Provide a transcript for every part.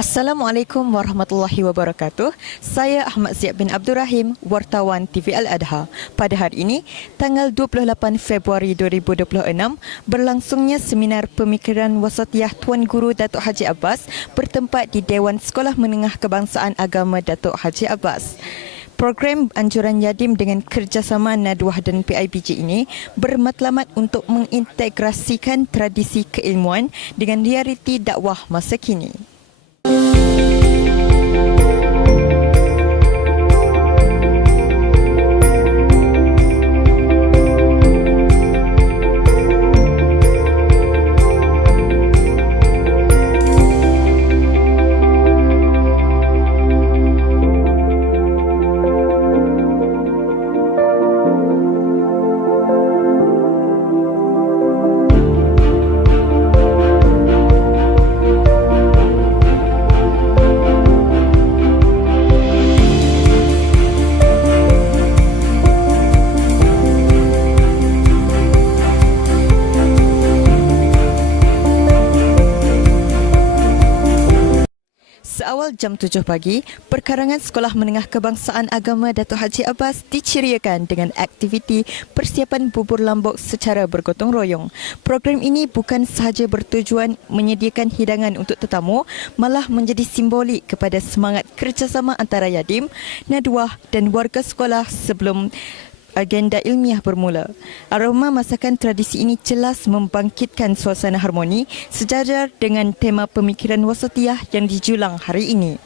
Assalamualaikum warahmatullahi wabarakatuh. Saya Ahmad Ziad bin Abdul Rahim, wartawan TV Al-Adha. Pada hari ini, tanggal 28 Februari 2026, berlangsungnya seminar pemikiran wasatiyah Tuan Guru Datuk Haji Abbas bertempat di Dewan Sekolah Menengah Kebangsaan Agama Datuk Haji Abbas. Program Anjuran Yadim dengan kerjasama Nadwah dan PIBG ini bermatlamat untuk mengintegrasikan tradisi keilmuan dengan realiti dakwah masa kini. Seawal jam 7 pagi, perkarangan Sekolah Menengah Kebangsaan Agama Datuk Haji Abbas diceriakan dengan aktiviti persiapan bubur lambuk secara bergotong royong. Program ini bukan sahaja bertujuan menyediakan hidangan untuk tetamu, malah menjadi simbolik kepada semangat kerjasama antara Yadim, Nadwah dan warga sekolah sebelum agenda ilmiah bermula. Aroma masakan tradisi ini jelas membangkitkan suasana harmoni sejajar dengan tema pemikiran wasatiyah yang dijulang hari ini.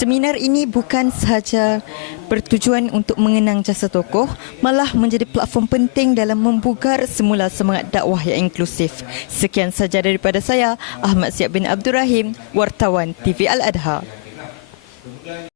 Seminar ini bukan sahaja bertujuan untuk mengenang jasa tokoh, malah menjadi platform penting dalam membugar semula semangat dakwah yang inklusif. Sekian saja daripada saya, Ahmad Ziad bin Abdul Rahim, wartawan TV Al-Adha.